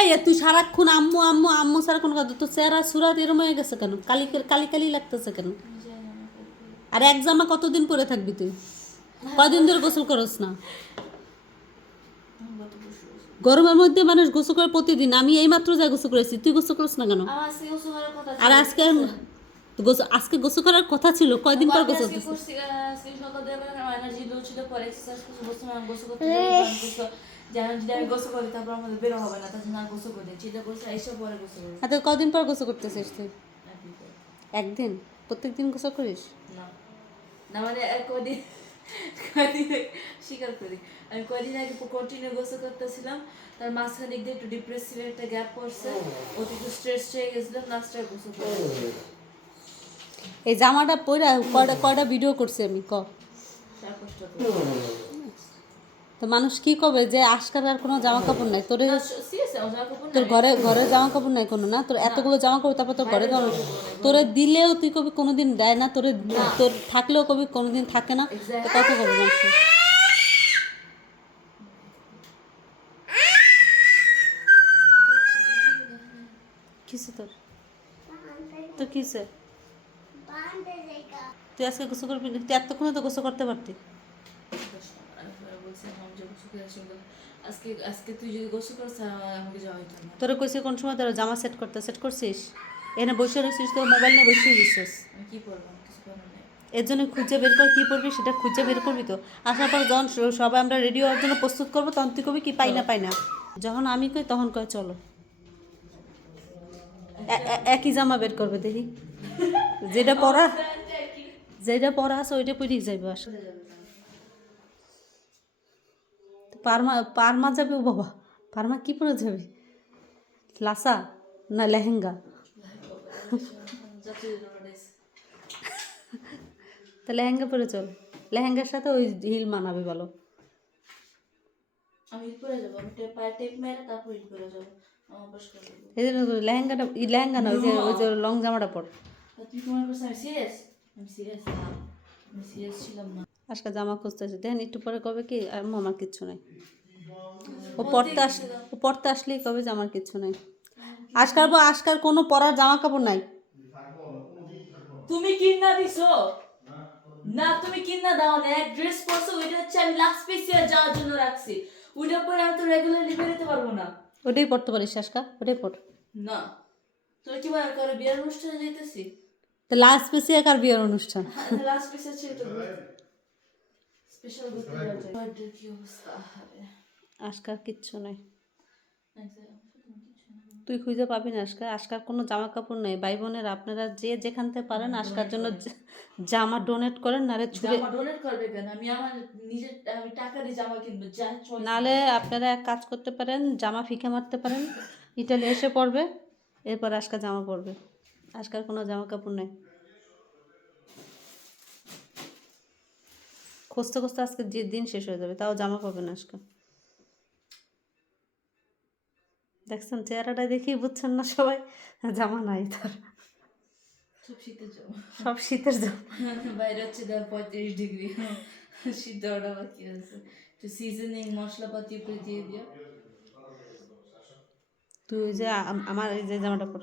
এই তুই সারাক্ষণ আম্মু আম্মু আম্মু সারাক্ষণ কথা তোর চেহারা সুরাত এরম হয়ে গেছে কেন? কালি কালি কালি লাগতেছে কেন? আর এক জামা কতদিন পরে থাকবি তুই? কয়দিন ধরে গোসল করস না? গরমের মধ্যে মানুষ গোসল করে প্রতিদিন। আমি এই মাত্র যা গোসল করেছি তুই গোসল করিস না কেন? আর আজকে গোসল আজকে গোসল করার কথা ছিল কয়দিন পর গোসল করছিস? আর কদিন পর গোসল করতেছিস তুই? একদিন পরে। একদিন? প্রত্যেক দিন গোসল করিস? না। না মানে কদিন স্বীকার করি। আমি কদিন আগে কন্টিনিউ গোসল করতেছিলাম তার মাঝখানে দিয়ে একটু ডিপ্রেসিভ একটা গ্যাপ পড়ছে একটু স্ট্রেস হয়ে গেছিলাম লাস্টে গোসল এই জামাটা পরে কয়টা কয়টা ভিডিও করছি আমি ক? কষ্ট তো মানুষ কি কবে যে আজকাল আর কোনো জামা কাপড় নাই? তোর তোর ঘরে ঘরে জামা কাপড় নাই কোনো না? তোর এতগুলো জামা কাপড় তারপর তোর ঘরে জামা তোরে দিলেও তুই কবি কোনোদিন দেয় না তোরে তোর থাকলেও কবি কোনোদিন থাকে না। তো কত কবি মানুষ কিসে তোর? কিসে? তুই আজকে গোসল করবি না? তুই এতক্ষণে তো গোসল করতে পারতি আমি পরে বলছি আমি যে গোসল করে আসি বলে, আজকে আজকে তুই যদি গোসল করিস আমাকে যাওয়া হইতো না। তোরা কইছে কোন সময় তোরা জামা সেট করতে সেট করছিস? এনে বসে রয়েছিস তো মোবাইল নিয়ে বসে দিছিস আমি কি করব? কিছু করার নেই। এর জন্য খুঁজে বের কর কী পড়বি সেটা খুঁজে বের করবি তো। আসার পর যখন সবাই আমরা রেডি হওয়ার জন্য প্রস্তুত করব তখন তুই কবি কি পাই না পাই না। যখন আমি কই তখন কয় চলো। একই জামা বের করবে দেখি। যেটা পরা যেটা পরা আছে ওইটা পরেই যাইবে আসলে পারমা পারমা যাবে ও বাবা। পারমা কি পরে যাবে? লাসা না লেহেঙ্গা? তা লেহেঙ্গা পরে চল। লেহেঙ্গার সাথে ওই হিল মানাবে বলো। এই জন্য লেহেঙ্গাটা লেহেঙ্গা না ওই যে ওই যে লং জামাটা পর। তুই তোমার কাছে সিরিয়াস আমি সিরিয়াস আমি সিরিয়াস ছিলাম না। আজকে জামা খুঁজতেছে। দেখেন একটু পরে কবে কি আম্মু, আমার কিচ্ছু নাই। ও পড়তে আস ও পড়তে আসলেই কবে যে আমার কিচ্ছু নাই। আজকাল বা আজকাল কোনো পরার জামা কাপড় নাই। তুমি কিনা দিছো? না তুমি কিনা দাও না। এক ড্রেস পরছো ওইটা হচ্ছে আমি লাস্ট স্পেসিয়াল যাওয়ার জন্য রাখছি। ওইটা পরে আমি তো রেগুলারলি বেরোতে পারব না। ওটাই পড়তে পারিস আজকা ওটাই পড়। না। তোর কি মনে করে বিয়ের অনুষ্ঠানে যেতেছি তো লাস্ট স্পেসিয়াল আর বিয়ের অনুষ্ঠান? লাস্ট স্পেশাল ছিল তো স্পেশাল কি অবস্থা আরে আজকাল কিচ্ছু নাই। তুই খুঁজে পাবি না আজকাল আজকাল কোনো জামা কাপড় নেই। ভাই বোনের আপনারা যে যেখান থেকে পারেন আজকার জন্য জামা ডোনেট করেন নারে ছুঁড়ে জামা ডোনেট করবে কেন? আমি আমার নিজের আমি টাকা দিয়ে জামা কিনবো যা নালে আপনারা এক কাজ করতে পারেন জামা ফিকে মারতে পারেন ইটালি এসে পড়বে এরপর আজকাল জামা পরবে। আজকাল কোনো জামা কাপড় নেই। খুঁজতে খুঁজতে আজকে যে দিন শেষ হয়ে যাবে তাও জামা পাবে না আজকাল দেখছেন চেহারাটা দেখি বুঝছেন না সবাই জামা নাই তার। সব শীতের জামা। সব শীতের জামা। বাইরে হচ্ছে ধর পঁয়ত্রিশ ডিগ্রি শীত দেওয়াটা বাকি আছে। একটু সিজনিং মশলাপাতি উপরে দিয়ে দিও। তুই যে আমার এই যে জামাটা পর।